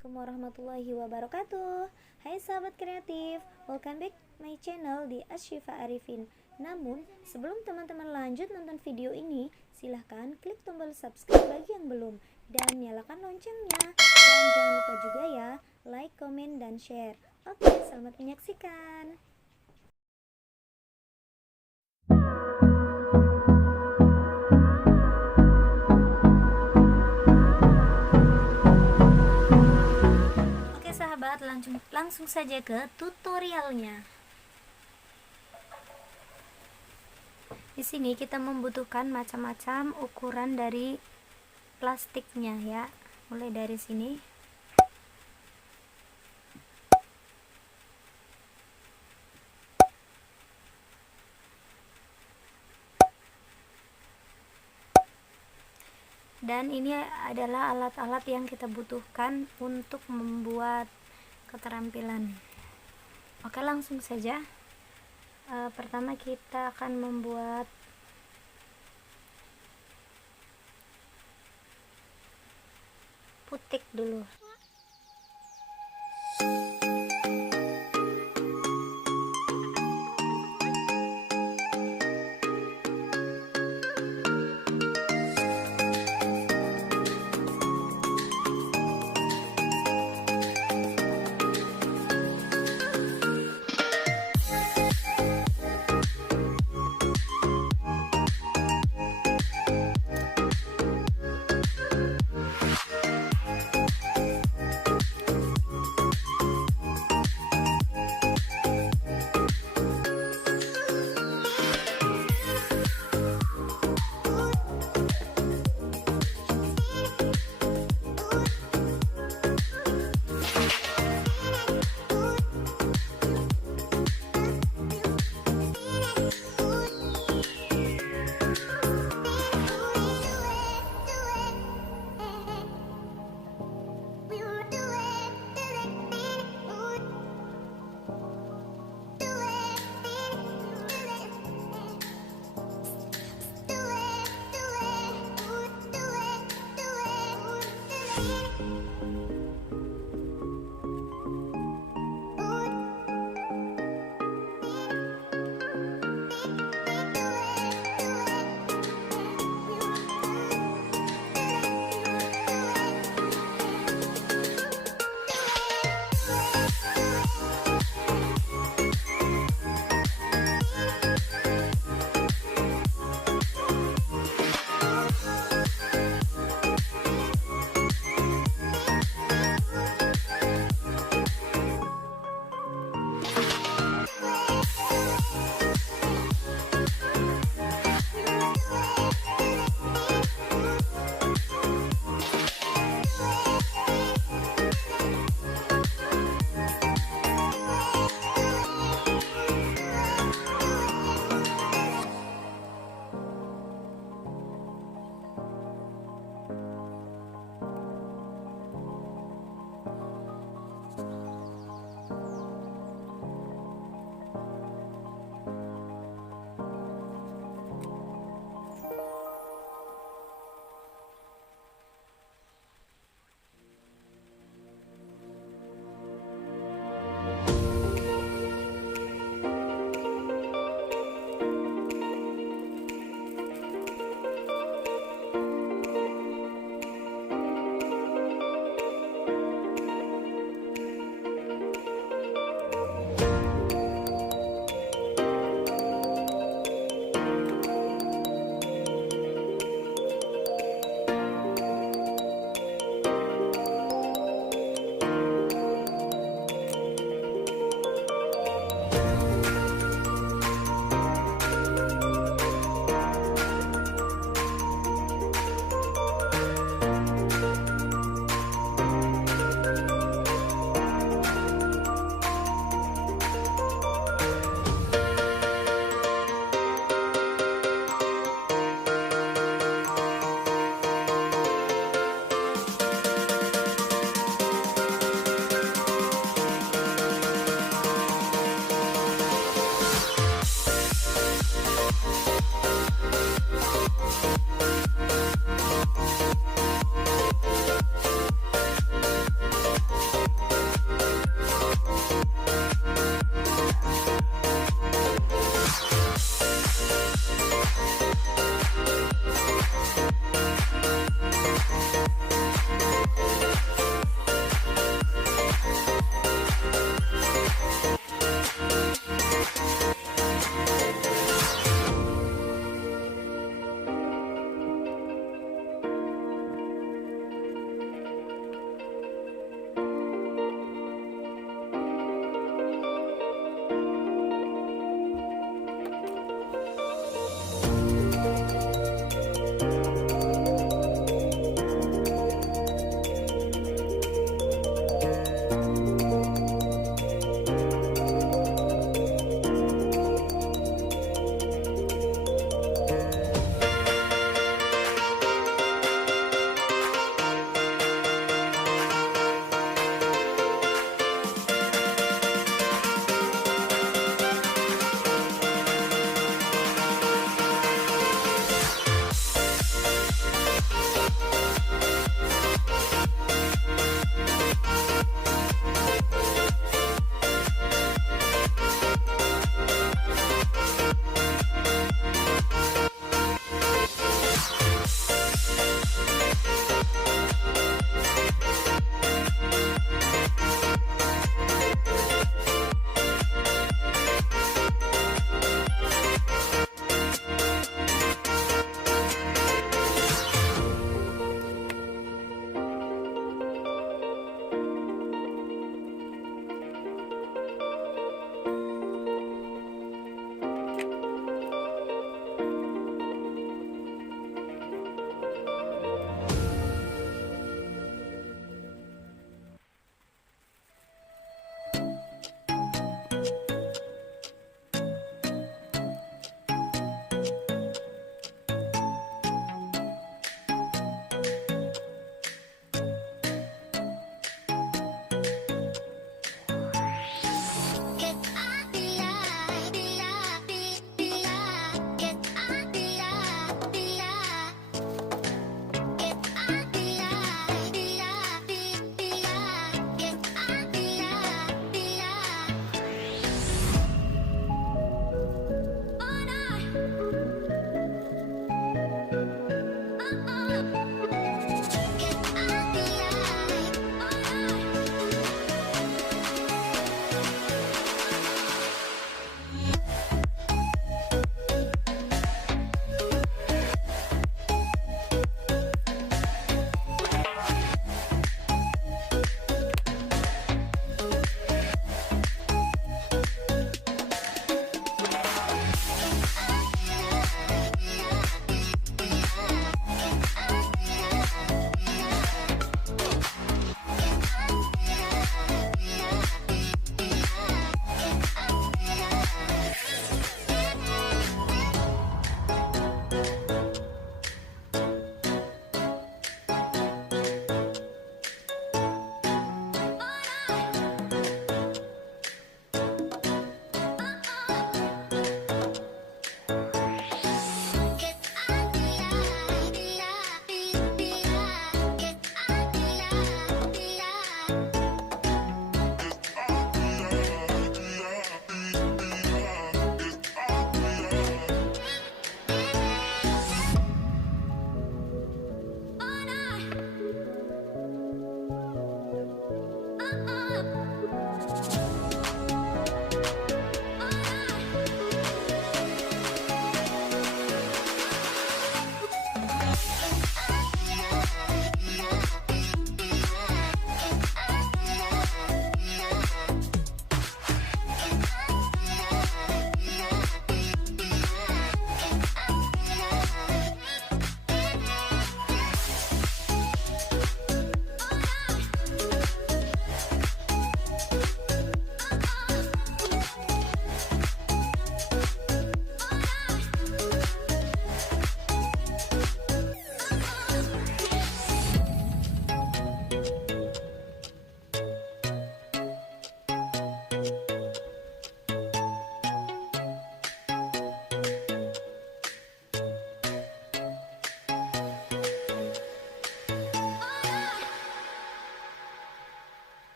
Assalamualaikum warahmatullahi wabarakatuh. Hai sahabat kreatif, welcome back my channel di Asyifa Arifin. Namun, sebelum teman-teman lanjut nonton video ini, silahkan klik tombol subscribe bagi yang belum dan nyalakan loncengnya. Dan jangan lupa juga ya, like, komen, dan share. Oke, selamat menyaksikan. Sahabat, langsung saja ke tutorialnya. Di sini kita membutuhkan macam-macam ukuran dari plastiknya ya. Mulai dari sini. Dan ini adalah alat-alat yang kita butuhkan untuk membuat keterampilan. Oke, langsung saja. Pertama kita akan membuat putik dulu.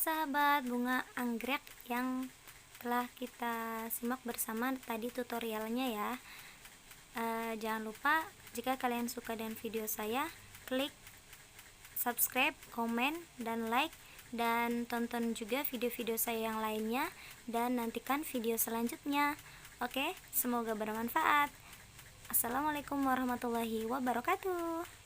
sahabat, bunga anggrek yang telah kita simak bersama tadi tutorialnya ya. Jangan lupa jika kalian suka dengan video saya, klik subscribe, komen, dan like, dan tonton juga video-video saya yang lainnya, dan nantikan video selanjutnya. Oke, semoga bermanfaat. Assalamualaikum warahmatullahi wabarakatuh.